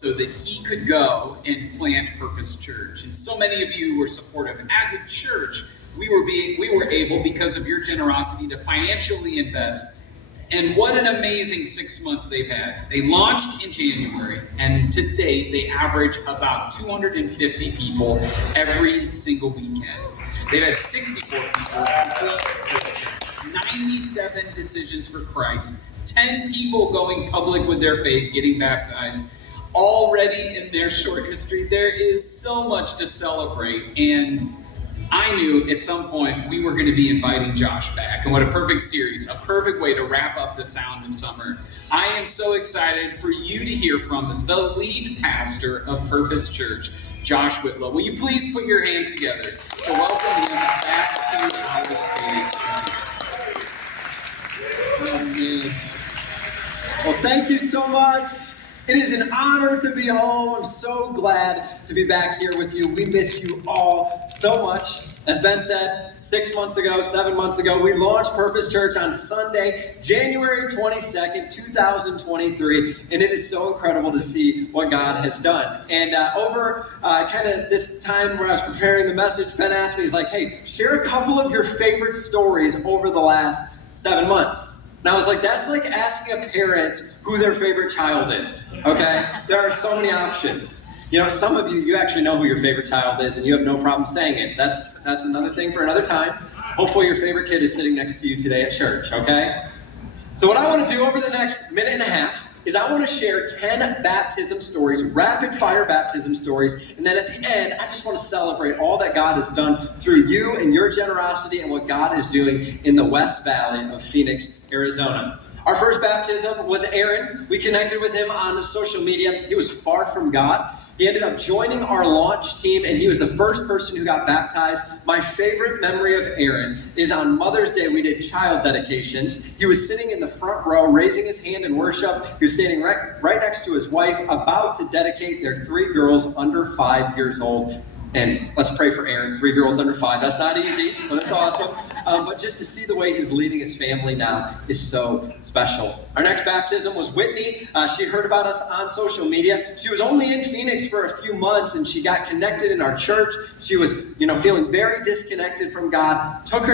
so that he could go and plant Purpose Church. And so many of you were supportive. As a church, we were able, because of your generosity, to financially invest. And what an amazing 6 months they've had. They launched in January, and to date, they average about 250 people every single weekend. They've had 64 people complete religion, 97 decisions for Christ, 10 people going public with their faith, getting baptized. Already in their short history, there is so much to celebrate. And I knew at some point we were going to be inviting Josh back. And what a perfect series, a perfect way to wrap up the Sounds in Summer. I am so excited for you to hear from the lead pastor of Purpose Church, Josh Whitlow. Will you please put your hands together to welcome him back to our stage? Well, thank you so much. It is an honor to be home. I'm so glad to be back here with you. We miss you all so much. As Ben said, 6 months ago, 7 months ago, we launched Purpose Church on Sunday, January 22nd, 2023, and it is so incredible to see what God has done. And over kind of this time where I was preparing the message, Ben asked me, he's like, hey, share a couple of your favorite stories over the last 7 months. And I was like, that's like asking a parent who their favorite child is, okay? There are so many options. You know, some of you actually know who your favorite child is, and you have no problem saying it. That's another thing for another time. Hopefully your favorite kid is sitting next to you today at church, okay? So what I want to do over the next minute and a half is I want to share 10 baptism stories, rapid fire baptism stories, and then at the end, I just want to celebrate all that God has done through you and your generosity and what God is doing in the West Valley of Phoenix, Arizona. Our first baptism was Aaron. We connected with him on social media. He was far from God. He ended up joining our launch team, and he was the first person who got baptized. My favorite memory of Aaron is on Mother's Day, we did child dedications. He was sitting in the front row, raising his hand in worship. He was standing right next to his wife, about to dedicate their 3 girls under 5 years old. And let's pray for Aaron, 3 girls under 5. That's not easy, but it's awesome. But just to see the way he's leading his family now is so special. Our next baptism was Whitney. She heard about us on social media. She was only in Phoenix for a few months, and she got connected in our church. She was, feeling very disconnected from God. Took her